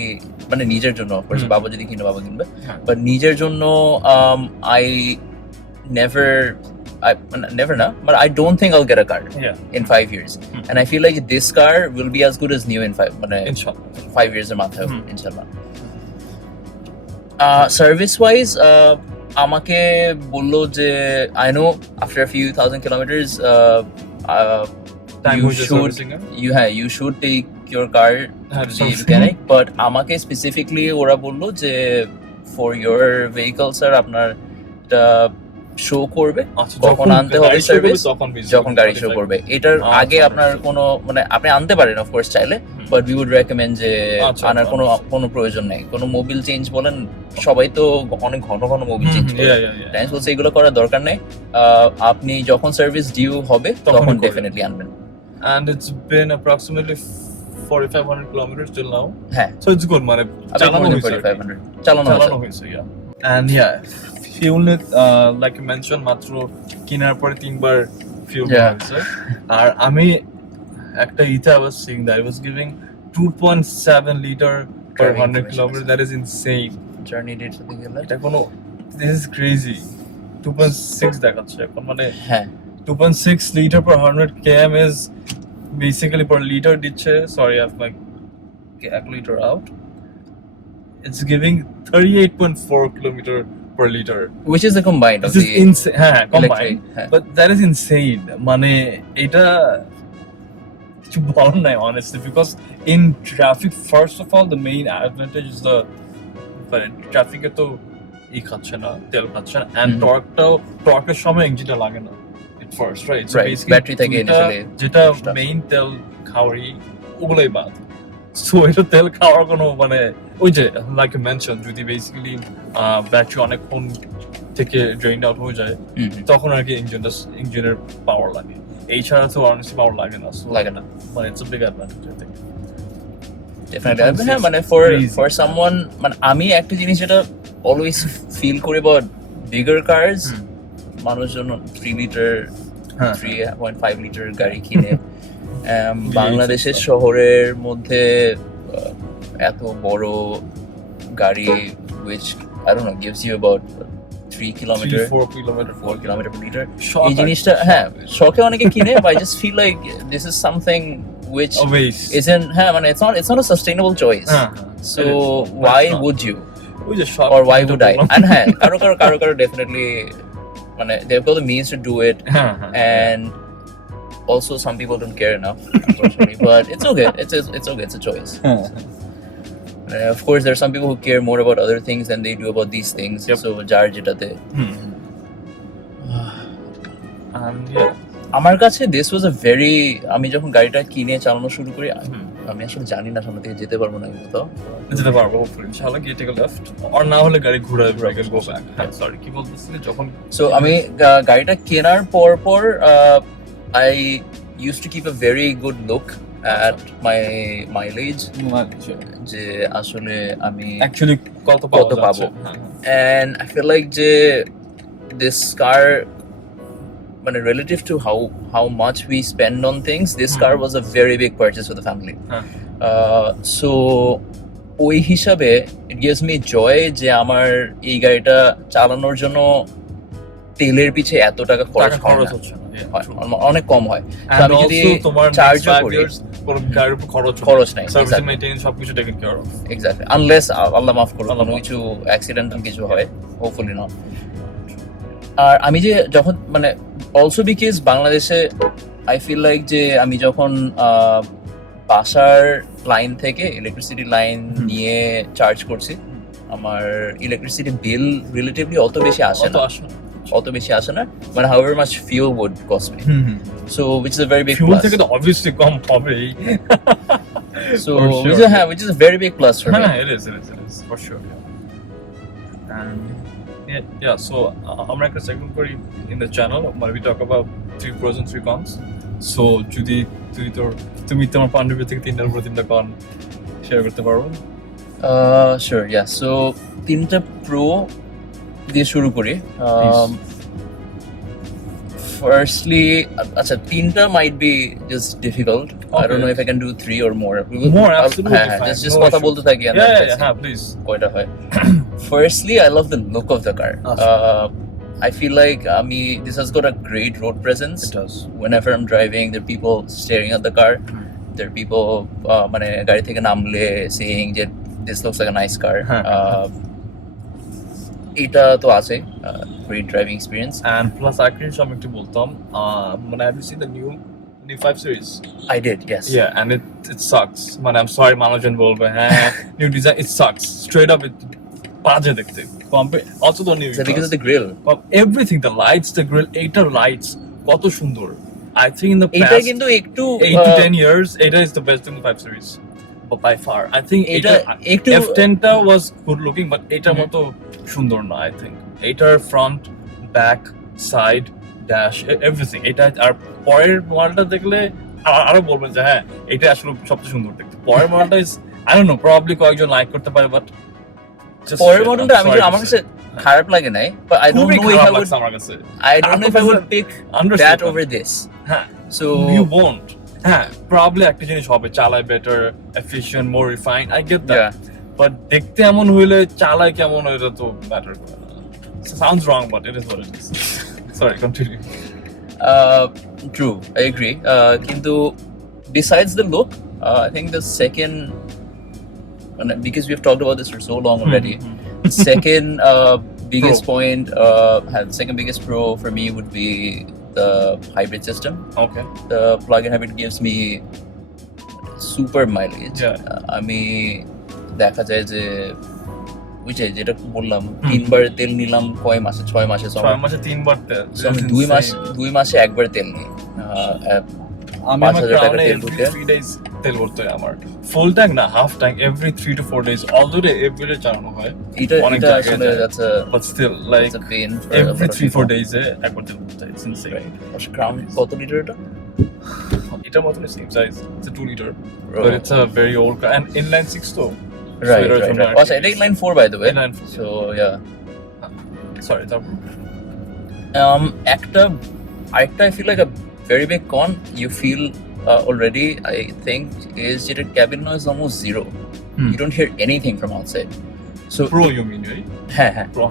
মানে নিজের জন্য অফকোর্স বাবা যদি কিনে বাবা কিনবে বাট নিজের জন্য I never know but I don't think I'll get a car in 5 years and I feel like this car will be as good as new in 5 মানে inshallah 5 years এর মাথায় inshallah service wise আমাকে বললো যে I know after a few thousand kilometers you should take your car to the mechanic but আমাকে specifically ওরা বললো যে for your vehicle sir আপনার শো করবে কখন আনতে হবে সার্ভিস যখন গাড়ি শো করবে এটার আগে আপনার কোনো মানে আপনি আনতে পারেন অফ কোর্স চাইলে বাট উই উড রেকমেন্ড যে আনার কোনো প্রয়োজন নেই কোনো মোবিল চেঞ্জ বলেন সবাই তো অনেক ঘন ঘন মোবিল চেঞ্জ করে তাই বলছে এগুলো করার দরকার নেই আপনি যখন সার্ভিস ডিউ হবে তখন ডেফিনেটলি আনবেন and it's been approximately 4,500 kilometers till now. হ্যাঁ So it's good, মানে আবার চালানো more than হয়েছে আর কি। 4,500 চালানো চালানো হয়েছে। হয়েছে, yeah. And yeah, fuel like you mentioned মাত্র কেনার পরে 3 বার fuel Yeah. হয়েছে। আর আমি একটা I was seeing that I was giving 2.7 liter per Driving 100 information kilometers. আছে। That is insane. Journey date সাথে গেলে এটা কোনো, this is crazy. 2.6 দেখাচ্ছে এখন, মানে হ্যাঁ 2.6 liter per 100 km is basically per liter দিচ্ছে, sorry I have my calculator out, it's giving 38.4 kilometer per liter. which is the combined of This is the insane, হ্যাঁ electric combined, হ্যাঁ but that is insane. মানে এটা কিছু বলার নাই honestly, because in traffic first of all the main advantage is the traffic এ তো খাচ্ছে না, তেল খাচ্ছে না, and torque এর সময় ইঞ্জিনটা লাগে না at first, right? So Right, basically battery থেকে দুইটা initially যেটা stuff. মেইন তেল খাওয়ারই ওগুলোই বাদ। সো এটা তেল খাওয়ার কোনো মানে ওই যে লাইক ইউ মেনশন, যদি বেসিক্যালি ব্যাটারি অনেকক্ষণ থেকে ড্রেইন আউট হয়ে যায় তখন আর কি ইঞ্জিনের পাওয়ার লাগে, এই ছাড়া তো অনেস্টলি পাওয়ার লাগে না। So লাগে না মানে it's a big advantage I think. Definitely হ্যাঁ মানে ফর সামওয়ান, মানে আমি একটা জিনিস যেটা অলওয়েজ ফিল করি অ্যাবাউট বিগার কার্স, মানুষজন 3 লিটার 3.5 লিটার গাড়ি কিনে বাংলাদেশের শহরের মধ্যে এত বড় গাড়ি which I don't know gives you about 3 kilometer 4 kilometer per liter, এই জিনিসটা হ্যাঁ শখে অনেকে কিনে, but I just feel like this is something which isn't হ্যাঁ মানে it's not a sustainable choice. So why would you, or why would I? And হ্যাঁ কারো definitely মানে they've got the means to do it, and also some people don't care enough unfortunately, but it's okay, it's okay, it's a choice. Of course there are some people who care more about other things than they do about these things. So jar যেটাতে আমার কাছে this was a very, আমি যখন গাড়িটা কিনে চালানো শুরু করি আমি আসলে জানি না সামনে থেকে যেতে পারবো না কিন্তু যেতে পারবো ইনশাআল্লাহ, গিয়ে টেক লেফট আর না হলে গাড়ি ঘোরায় গো ব্যাক। হ্যাঁ সরি কি বলতেছিলে যখন, সো আমি গাড়িটা কেনার পর I used to keep a very good look at my mileage, যে আসলে আমি অ্যাকচুয়ালি কত পাবো, and I feel like যে this car, মানে relative to how much we spend on things, this car was a very big purchase for the family. So ওই হিসাবে it gives me joy যে আমার এই গাড়িটা চালানোর জন্য তেলের পিছে এত টাকা খরচ হচ্ছে না, অনেক কম হয়। তো আমি যদি চার্জও করি কোনো গাড়ির উপর খরচ নাই, সার্ভিস মেইনটেনেন্স সবকিছু taken care of, exactly, unless আল্লাহ মাফ করুন কোনো কিছু অ্যাক্সিডেন্টাল কিছু হয়, হোপফুলি নট। আর আমি যে যখন মানে অলসো বিকজ বাংলাদেশে আই ফিল লাইক যে আমি যখন বাসার লাইন থেকে ইলেকট্রিসিটি লাইন নিয়ে চার্জ করছি, আমার ইলেকট্রিসিটি বিল রিলেটিভলি অত বেশি আসে না, মানে however much fuel would cost me. So which is a very big fuel plus. থেকে তো obviously কম হবেই। So which is a very big plus for me. It is for sure. And yeah, so আমরা একটা সেগমেন্ট করি in the channel where we talk about 3 pros and 3 cons. So যদি তুমি তোমার পান্ডুবি থেকে 3টার উপর 3টা কন শেয়ার করতে পারো? Sure, yeah. So 3টা pro দিয়ে শুরু করি। Firstly, আচ্ছা 3টা might be just difficult. I don't know if I can do 3 or more. Absolutely fine. Just কথা বলতে থাকি, and yeah, please. কয়টা হয়? Firstly, I love the look of the car. I feel like this has got a great road presence. It does. Whenever I'm driving, there are people staring at the car. There are people মানে গাড়ি থেকে নামলে saying যে this looks like a nice car. এটা তো আছে great driving experience, and plus actually আমি একটু বলতাম মানে have you seen the new 5 series? I did, yes. Yeah, and it sucks, মানে I'm sorry মানুষজন বলবে হ্যাঁ new design, it sucks straight up, it বাজে দেখতে also the new because of the grill, everything, the lights, the grill, এইটার lights কত সুন্দর। I think in the past এটা কিন্তু একটু 8 to 10 years এটা is the best in the 5 series by far. I think এটা একটু F10টা was good looking, but এটার মতো সুন্দর না I think. এটার front, back, side, dash, everything. এটা আর পরের মডেলটা দেখলে আরো বলবেন যে হ্যাঁ এটা আসলে সবচেয়ে সুন্দর দেখতে। পরের মডেলটা is I don't know probably কয়েকজন লাইক করতে পারে বাট পরের মডেলটা আমার কাছে খারাপ লাগে নাই, but I don't know if I would আমার কাছে I don't know if I would pick that over this. হ্যাঁ So you won't. হ্যাঁ প্রবাবলি একটা জিনিস হবে চালায় better, efficient, more refined, I get that, yeah, but দেখতে এমন হইলে চালায় কেমন এটা তো ম্যাটার করে না। Sounds wrong but it is what it is. Sorry, continue. true, I agree. Kintu besides the look, I think the second, because we've talked about this for so long already, second biggest point, the second biggest pro for me would be the hybrid system. Okay. The plug-in hybrid gives me super mileage. Yeah. আমি দেখা যায় যে ওই যে যেটা বললাম 3 বার তেল নিলাম 6 মাসে 6 মাসে 3 বার তেল, So আমি 2 মাসে একবার তেল নিই। আমি আমার 5,000 টাকা ক্রাউনে তেল ঢুকে 3 days তেল ভরতে হয় আমার, ফুল ট্যাঙ্ক না half tank, every 3 to 4 days already everyday চালানো হয়, এটা অনেক এটা জায়গায় আসলে যায়। that's a but still like it's a pain for every a 3-4 days এ একবার তেল ভরতে হয়, ইটস ইনসেইন। ক্রাউন কত লিটার এটা? এটার মতন same size, it's a 2 liter Bro. but it's a very old car and inline 6 তো Right, এটার right, জন্য right. আর কি। Also, এটা inline 4 by the way. Inline 4, So yeah. Sorry, তারপর একটা আরেকটা I feel like a very big con you feel already, I think, is যেটা cabin noise almost zero. You don't hear anything from outside. So pro you mean right? হ্যাঁ হ্যাঁ Pro,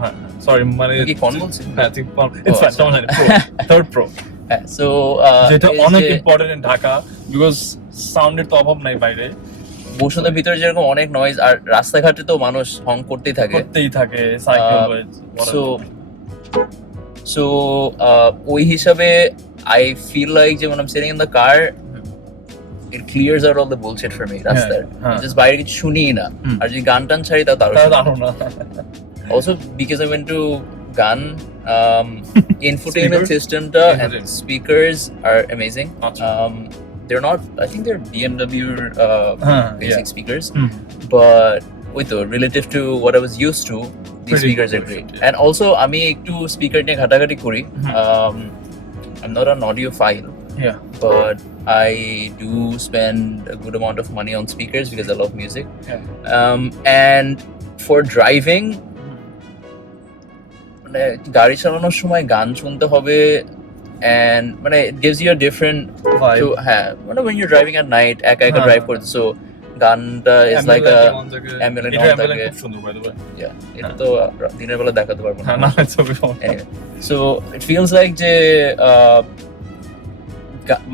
sorry মানে কি con বলছি? হ্যাঁ ঠিক it's fine, আচ্ছা। সমস্যা নেই, pro, third pro হ্যাঁ so যেটা is অনেক যে ইম্পর্টেন্ট ইন ঢাকা বিকজ সাউন্ডের তো অভাব নাই বাইরে, বসুন্ধরার ভিতরে যেরকম অনেক নয়েজ, আর রাস্তাঘাটে তো মানুষ হর্ন করতেই থাকে। করতেই থাকে সাইকেল So ওই হিসাবে I feel like যে when I'm sitting in the car it clears out all the bullshit for me রাস্তার, হ্যাঁ। just বাইরে কিছু শুনি না, আর যদি গান টান ছাড়ি তা তারও তাহলে শুনি। আরো না Also because I went to gun, infotainment Speakers? system ta and Infotainment. speakers are amazing. আচ্ছা। They're not, I think they're BMW basic yeah. speakers, Hmm. but with relative to what I was used to, these Pretty speakers good, are great. yeah. And also আমি একটু speaker নিয়ে ঘাটাঘাটি করি, I'm not an audiophile, yeah but I do spend a good amount of money on speakers because I love music. And for driving, মানে গাড়ি চালানোর সময় গান শুনতে হবে, and মানে it gives you a different vibe. হ্যাঁ মানে when you're driving at night একা হ্যাঁ, ড্রাইভ হ্যাঁ। করতেছো, গানটা is like a ambulance এটা on ambulance থাকে। খুব সুন্দর by the way, yeah, এটা তো দিনের বেলা দেখাতে পারবো না। হ্যাঁ না ছবি Anyway, so it feels like যে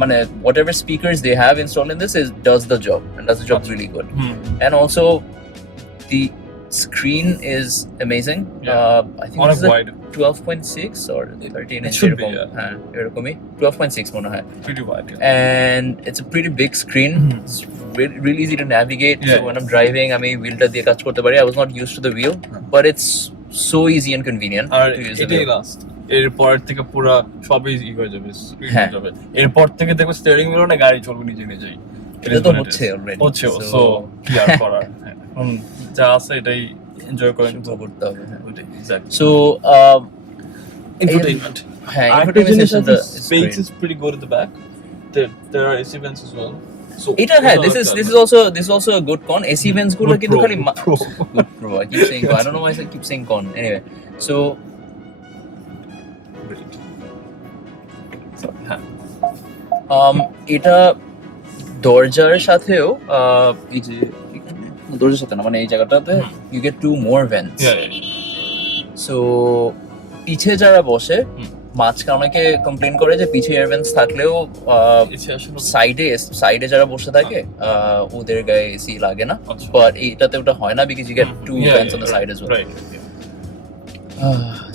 মানে whatever speakers they have installed in this does the job and does the job really good. And also the screen is amazing. I think অনেক this is a wide, 12.6 or 13 It inch should be, এরকম। yeah. হ্যাঁ এরকমই 12.6 মনে হয়, pretty wide, yeah. and it's a pretty big screen. It's really easy to navigate. So Yeah. when I'm driving আমি wheelটা দিয়ে কাজ করতে পারি. I was not used to the wheel, but it's so easy and convenient আর to use the এটাই wheel. লাস্ট, এরপর থেকে পুরো সবই ই হয়ে যাবে, স্পিড হ্যাঁ। হয়ে যাবে, এরপর থেকে দেখবে স্টিয়ারিং হুইলও না গাড়ি চলবে নিজে নিজেই, এটা তো হচ্ছে already. হচ্ছে So, সো কি আর করার, হ্যাঁ, এখন যা আছে এটাই এনজয় করে নিতে শুধু হবে। করতে হবে, হ্যাঁ। ওইটাই, exactly. So Infotainment. হ্যাঁ আরেকটা infotainment জিনিস system আছে, is space great. is pretty good at the back. There are AC vents as well. So এটা হ্যাঁ this is also a good con. AC vents গুলো Good কিন্তু pro, খালি good pro. good pro. I keep saying con. I don't know why I keep saying con. Anyway, so Great. So, হ্যাঁ, এটা দরজার সাথেও এই যে দরজার সাথে না মানে এই জায়গাটাতে you get 2 more vents. yeah, yeah. So পিছে যারা বসে মাঝখানে অনেকে কমপ্লেন করে যে পিছে এয়ার ভেন্টস থাকলেও এসে আসলে সাইডে যারা বসে থাকে ওদের গায়ে এসি লাগে না, আচ্ছা। বাট এইটাতে ওটা হয় না because you get 2 Yeah, vents on the yeah, side as well. right, yeah.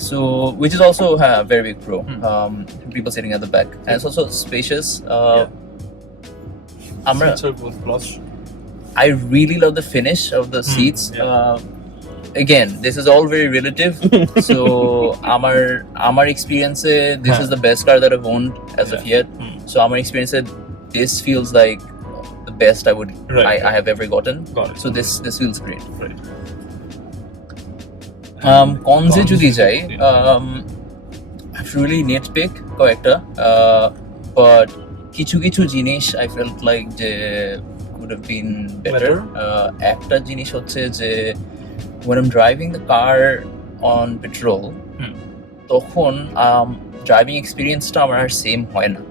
So which is also a very big pro. People sitting at the back, and it's also spacious. আমরা Sensor both plus. I really love the finish of the seats. Again, this is all very relative. So আমার experience this is the best car that I've owned as of yet. So আমার experience this feels like the best I have ever gotten. Got it. So this feels great. Right. Cons এ যদি যাই, I have really nitpick কয়েকটা, but কিছু কিছু জিনিস আই ফেল্ট লাইক যে কুড হ্যাভ বিন বেটার। একটা জিনিস হচ্ছে যে when I'm driving the car on petrol তখন ড্রাইভিং এক্সপিরিয়েন্সটা আমার আর সেম হয় না,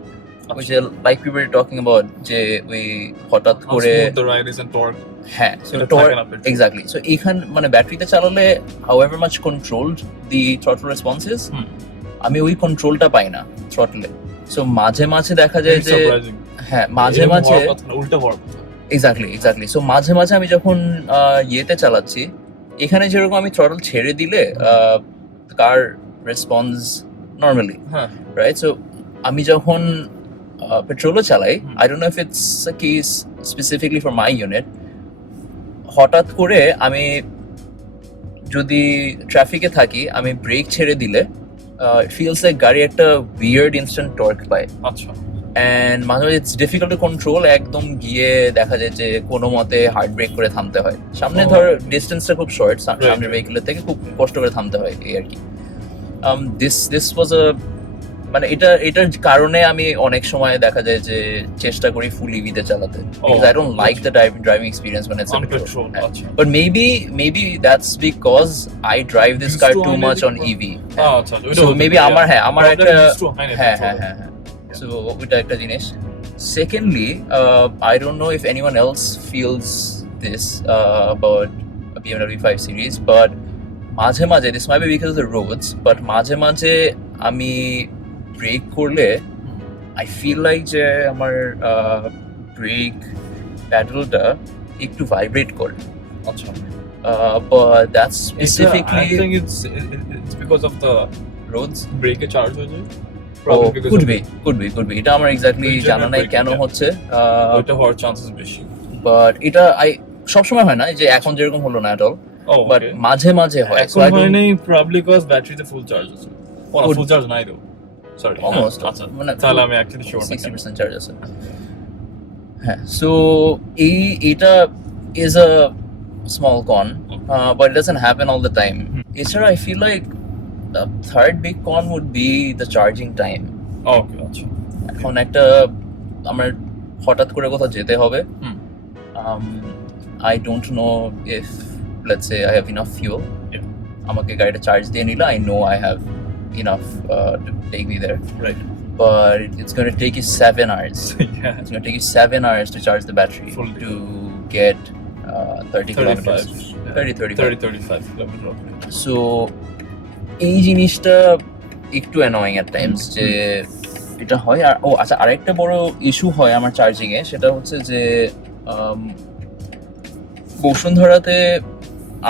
which is like we were talking about যে ওই হঠাৎ করে the ride is and torque. হ্যাঁ এটা থাকে না petrol. এক্স্যাক্টলি। সো এখান মানে ব্যাটারিতে চালালে however much controlled the throttle response is, আমি ওই কন্ট্রোলটা পাই না থ্রটলে। সো মাঝে মাঝে দেখা যায় It's যে surprising. হ্যাঁ মাঝে এরকম মাঝে হওয়ার কথা না, উল্টা হওয়ার কথা। এক্স্যাক্টলি। সো মাঝে মাঝে আমি যখন ইয়েতে চালাচ্ছি, এখানে যেরকম আমি থ্রটল ছেড়ে দিলে কার রেসপন্স নর্মালি, হ্যাঁ রাইট? সো আমি যখন পেট্রোলও চালাই, I don't know if it's a case specifically for my unit, হঠাৎ করে আমি যদি ট্রাফিকে থাকি, আমি ব্রেক ছেড়ে দিলে ইট ফিলস লাইক গাড়ি একটা উইয়ার্ড ইনস্ট্যান্ট টর্ক পায়, আচ্ছা অ্যান্ড মাঝে মাঝে ইটস ডিফিকাল্ট টু কন্ট্রোল। একদম গিয়ে দেখা যায় যে কোনো মতে হার্ড ব্রেক করে থামতে হয়। সামনে ধর ডিস্টেন্সটা খুব শর্ট, সামনের ভেহিকেলের থেকে খুব কষ্ট করে থামতে হয় এই আর কি। দিস ওয়াজ আ মানে এটার কারণে আমি অনেক সময় দেখা যায় যে চেষ্টা করি ফুল ইভিতে চালাতে, because I don't like the driving experience when it's on a petrol. petrol. আচ্ছা But maybe that's because I drive this car Used to too হয় না much on এরকম? EV. আচ্ছা So maybe আমার একটা হ্যাঁ হ্যাঁ So ওইটা একটা জিনিস। Secondly, I don't know if anyone else feels this about a BMW 5 Series, but মাঝে মাঝে, this might be because of the roads, but মাঝে মাঝে আমি ব্রেক করলে I feel like যে আমার ব্রেক প্যাডেলটা একটু ভাইব্রেট করে, আচ্ছা but that's I specifically think it's because of the roads. brake charge হয়ে যায়। Oh, Probably because could be এটা আমার এক্স্যাক্টলি Engine জানা নাই braking, কেন yeah. হচ্ছে, ওটা হওয়ার চান্সেস বেশি। বাট এটা সবসময় হয় না, যে এখন যেরকম হলো না at all, Oh, but okay. মাঝে মাঝে হয়। এখন হয় নাই probably because ব্যাটারিতে ফুল চার্জ আছে। Would- ফুল চার্জ নাই তো। সরি। Almost. আচ্ছা মানে তাহলে আমি অ্যাকচুয়ালি শিওর না। 60% চার্জ আছে। হ্যাঁ, সো এটা is a small con, but it doesn't happen all the time. এছাড়া I feel like the third big con would be the charging time. ওকে আচ্ছা এখন একটা আমার হঠাৎ করে কোথাও যেতে হবে, I don't know if let's say I have enough fuel. Yeah. আমাকে গাড়িটা চার্জ দিয়ে নিলে I know I have enough to take me there. Right But it's going to take you 7 hours. yeah It's going to take you 7 hours to charge the battery Full day. to get 30 kilometers. 35 30, 35 kilometre. So এই জিনিসটা একটু অ্যানোয়িং এট টাইমস যে এটা হয়। আর আচ্ছা, আরেকটা বড় ইস্যু হয় আমার চার্জিং এ, সেটা হচ্ছে যে বসুন্ধরাতে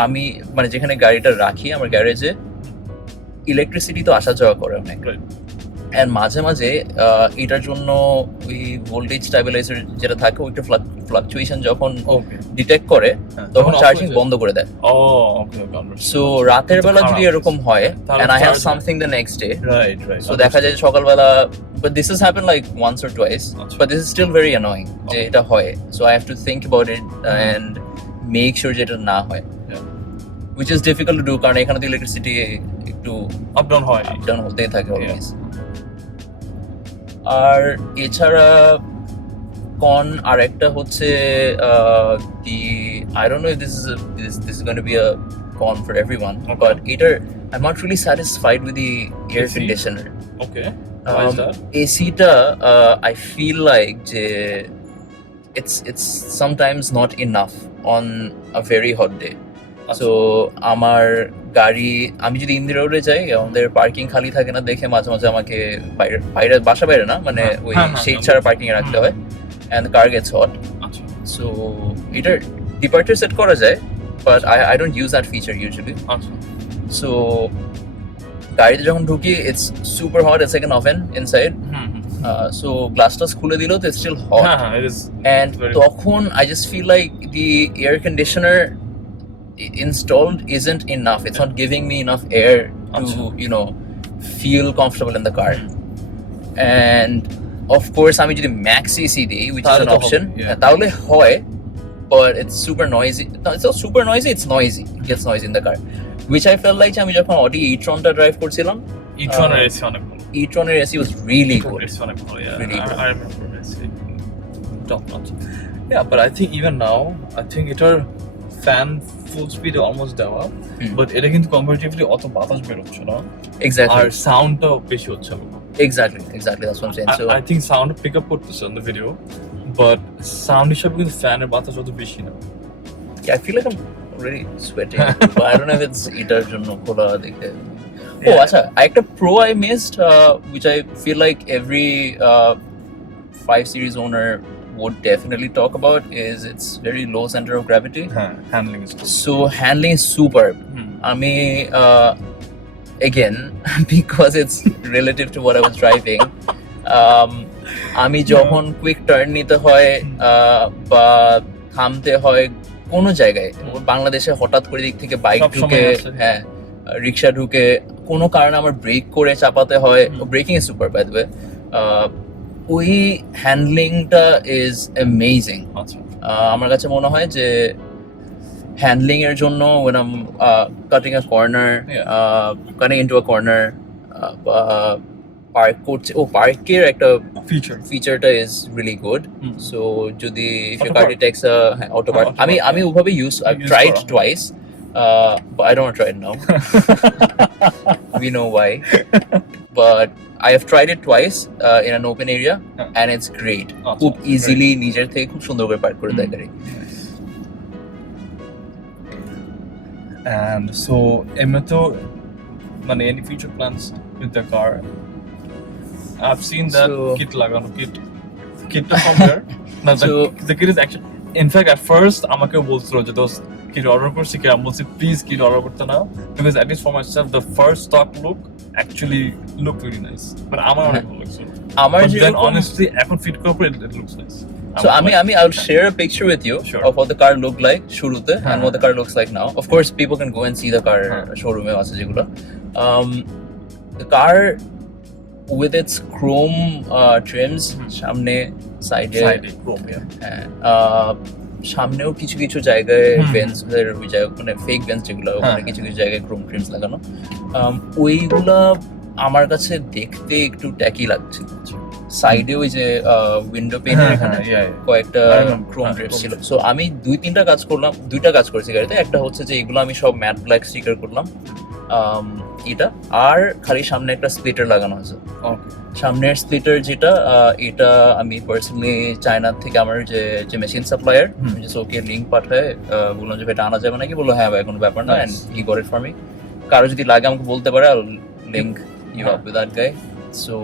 আমি মানে যেখানে গাড়িটা রাখি আমার গ্যারেজে, ইলেকট্রিসিটি তো আসা যাওয়া করে অনেক, Right. অ্যান্ড মাঝে মাঝে এটার জন্য ওই ভোল্টেজ স্টেবিলাইজার যেটা থাকে ওইটা ফ্লাকচুয়েশন যখন ওকে ডিটেক্ট করে হ্যাঁ, তখন off চার্জিং হয়ে যায়। বন্ধ করে দেয়। ও ওকে ওকে আন্ডারস্ট্যান্ড। সো রাতের বেলা যদি খারাপ। এরকম হয় তাহলে and I have charge- something the next day, right right so দেখা যায় যে সকালবেলা, but this has happened like once or twice, আচ্ছা। but this is still very annoying যে এটা হয়, so I have to think about it and make sure যে এটা না হয়, Yeah. which is difficult to do কারণ এখানে তো ইলেকট্রিসিটি একটু আপ ডাউন হয়। আপ ডাউন হতেই থাকে Yeah. অলওয়েজ। আর এছাড়া কন আর একটা হচ্ছে কি, I don't know if this is going to be a con for everyone, Okay. but eater I'm not really satisfied with the air AC? conditioner. Okay why is that? AC-টা I feel like যে it's sometimes not enough on a very hot day. So আমার গাড়ি, আমি যদি ইন্দিরা রোডে যাই, আমাদের পার্কিং খালি থাকে না দেখে মাঝে মাঝে আমাকে বাইরে বাসা বাইরে না মানে ওই হ্যাঁ, সেই হ্যাঁ, ছাড়া পার্কিং এ রাখতে হয়, and the car gets hot. আচ্ছা So এটার ডিপার্চার সেট করা যায়, but I don't use that feature usually. আচ্ছা So গাড়িতে যখন ঢুকি it's super hot, it's like an oven inside. So গ্লাসটা খুলে দিলেও তো it's still hot. হ্যাঁ it is And very- তখন I just feel like the air conditioner installed isn't enough. It's not giving me enough air to, Achha. Feel comfortable in the car. And of course, আমি যদি max AC দিই, which is তাহলে an তো option, হবে, yeah. তাহলে হয়, but it's super noisy. No, it's not super noisy, it's noisy. It gets noisy in the car. Which I felt like আমি যখন Audi e-tron টা ড্রাইভ করছিলাম, e-tron এর AC অনেক ভালো। e-tron AC was really good. It's one of yeah. Really good. I remember it's top notch. Yeah, but I think even now, I think এটার fan full speed almost দেওয়া, but এটা কিন্তু comparatively অত বাতাস বের হচ্ছে না। Exactly. আর soundটাও বেশি হচ্ছে। Exactly. That's what I'm saying. So I think sound pick up করতেছে on the video, but sound হিসাবে কিন্তু fan এর বাতাস অত বেশি না। yeah, I feel like I'm already sweating, but I don't know if it's এটার জন্য খোলা দেখে। Yeah. Oh, acha, একটা pro I missed, which I feel like every 5 Series owner would definitely talk about, is its very low center of gravity. Handling is good. So handling is superb. I mean, again, because it's relative to what I was driving, আমি যখন কুইক টার্ন নিতে হয় বা থামতে হয় কোনো জায়গায়, বাংলাদেশে হঠাৎ করে দিক থেকে বাইক ঢুকে, হ্যাঁ রিক্সা ঢুকে কোনো কারণে আমার ব্রেক করে চাপাতে হয়, braking is super by the way, ওই হ্যান্ডলিংটা ইজ অ্যামেজিং। আমার কাছে মনে হয় যে হ্যান্ডলিং এর জন্য when I'm cutting a corner, cutting into a corner, park করছে, পার্কের একটা ফিচারটা ইজ রিয়েলি গুড। সো যদি if your car detects a auto park, আমি ওভাবে I've tried twice, but I don't want to try it now. We know why. But I have tried it twice in an open area, and it's great. খুব easily নিজের থেকে খুব সুন্দর করে পার্ক করে দেয় গাড়ি। And so এমনিতে মানে any future plans with the car? I've seen that kit লাগানো, kit from there. No, the kit is actually, in fact at first আমাকে বলছিল যে দোস্ত kit order করছি, কি আমি বলছি please kit order করতে না, because at least for myself the first stock look actually looked really nice, but আমার অনেক ভালো লাগছিল। But then honestly এখন fit করার পর it looks nice. So I'll share a picture with you of what the car looked like শুরুতে and what the car looks like now. Of course people can go and see the car showroom এ আছে যেগুলো। The car with its chrome trims, সামনে সাইডে chrome, সামনেও কিছু কিছু জায়গায় বেঞ্চের ওই জায়গায় মানে ফেক বেঞ্চ যেগুলো, ওখানে কিছু কিছু জায়গায় ক্রোম ট্রিমস লাগানো, ওইগুলা আমার কাছে দেখতে একটু ট্যাকি লাগছে। সাইডে ওই যে উইন্ডো পেনের এখানে কয়েকটা ক্রোম ট্রিপস ছিল। সো আমি দুইটা কাজ করেছি গাড়িতে। একটা হচ্ছে যে এগুলো আমি সব ম্যাট ব্ল্যাক স্টিকার করলাম, এটা, আর খালি সামনে একটা স্প্লিটার লাগানো আছে। সামনের স্প্লিটার যেটা, এটা আমি পার্সোনালি চায়না থেকে আমার যে মেশিন সাপ্লায়ার, ওকে লিঙ্ক পাঠায়, বললাম যে এটা আনা যাবে নাকি, বললো হ্যাঁ ভাই কোনো ব্যাপার না, and he got it for me. কারো যদি লাগে আমাকে বলতে পারে, I link you up with that guy. So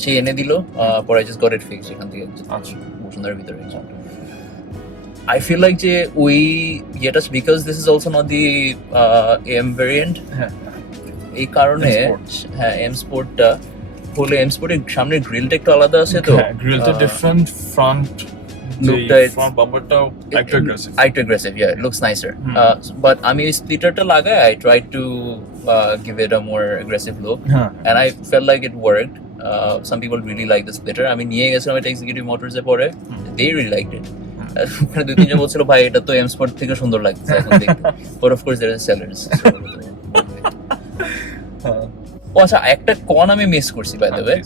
সে এনে দিল, পরে I just got it fixed এখান থেকে বসুন্ধরার ভিতরে। I feel like যে ওই যেটা, because this is also not the M variant, এই কারণে হ্যাঁ M Sportটা হলে M Sportের সামনের গ্রিলটা একটু আলাদা আছে, তো গ্রিলটা ডিফারেন্ট, ফ্রন্ট front bumperটা একটু aggressive, yeah, it looks nicer. But আমি splitterটা লাগাই, I tried to give it a more aggressive look, and I felt like it worked. Some people really like the splitter. আমি নিয়ে গেছিলাম এটা এক্সিকিউটিভ মোটরসে পরে, they really liked it. ওখানে দুই তিনজন বলছিল ভাই এটা তো M Sport থেকে সুন্দর লাগছে এখন দেখতে, but of course there are sellers. ও আচ্ছা, একটা কন আমি মিস করছি বাই দ্য ওয়ে।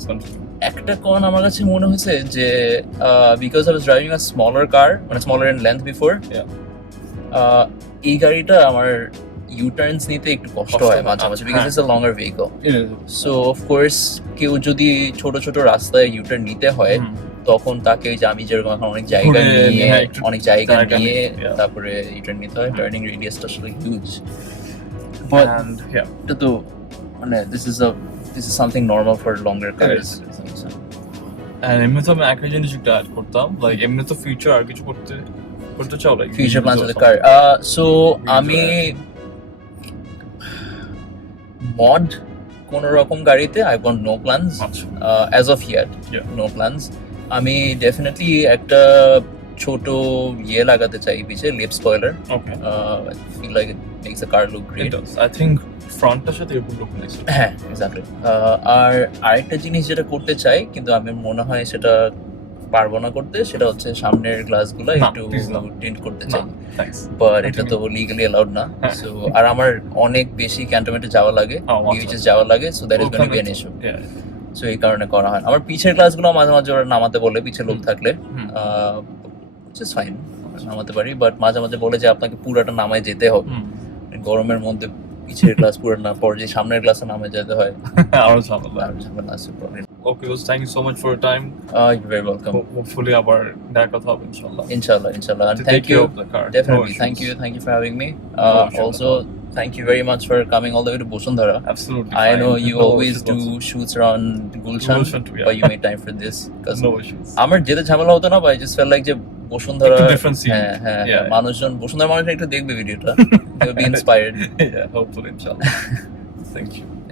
একটা কন আমার কাছে মনে হয়েছে যে because I was driving a smaller car, মানে smaller in length before, এই গাড়িটা আমার U-turns নিতে একটু কষ্ট হয় মাঝে মাঝে, because it's a longer vehicle. So of course কেউ যদি ছোট ছোট রাস্তায় U-turn নিতে হয়, তখন তাকে যে আমি যেরকম এখন অনেক জায়গা নিয়ে তারপরে U-turn নিতে হয়, টার্নিং রেডিয়াসটা আসলে হিউজ। But এটা তো মানে this is something normal for longer cars. And এমনিতে আমি একটা জিনিস একটু অ্যাড করতাম, লাইক এমনিতে ফিউচার আর কিছু করতে চাও, like future plans for the car. So আমি mod কোন রকম গাড়িতে I want no plans as of yet, no plans. আমি ডেফিনেটলি একটা ছোট লাগাতে চাই পিছে, lip spoiler. I feel like it makes the car look great. I think ফ্রন্টটার সাথে এরকম লুক নাইস। হ্যাঁ এক্স্যাক্টলি। আর আরেকটা জিনিস যেটা করতে চাই, কিন্তু আমার মনে হয় সেটা পারবো না করতে, সেটা হচ্ছে সামনের গ্লাসগুলো না, একটু please না। টিন্ট করতে না, চাই, thanks. বাট এটা তো লিগালি অ্যালাউড না। হ্যাঁ। সো আর আমার অনেক বেশি ক্যান্টনমেন্টে যাওয়া লাগে, Oh, আচ্ছা, বিচেস আচ্ছা। যাওয়া লাগে, so that is gonna be ওখানে অ্যান তো- ইস্যু। yeah. সো এই কারণে করা হয় না। আমার পিছের ক্লাসগুলো মাঝে মাঝে ওরা নামাতে বলে, পিছে লোক হুম। থাকলে হুম। জাস্ট ফাইন, নামাতে পারি, বাট মাঝে মাঝে বলে যে আপনাকে পুরাটা নামায় যেতে হবে, হুম। গরমের মধ্যে পিছের ক্লাস পুরো না পর যে সামনের ক্লাসে নামে যেতে হয়, আরো ঝামেলা। আর ঝামেলা আছে problem. Okay, well, thank you so much for your time. You very welcome. Hopefully আবার দেখা কথা হবে ইনশাআল্লাহ। ইনশাআল্লাহ, ইনশাআল্লাহ, and To thank take care you. of the car. Definitely, No thank issues. you for having me. issues at Also, thank you very much for coming all the way to Bosundhara. Absolutely I fine. know you No always issues do whatsoever. shoots around Gulshan, Gulshan too, yeah. but you made time for this. Because No issues. আমার যেতে ঝামেলা হতো না, but I just felt like যে বসুন্ধরা, একটু different scene. হ্যাঁ হ্যাঁ Yeah. মানুষজন বসুন্ধরা মানুষজন একটু দেখবে ভিডিওটা, they will be inspired. Yeah, hopefully inshallah. Thank you.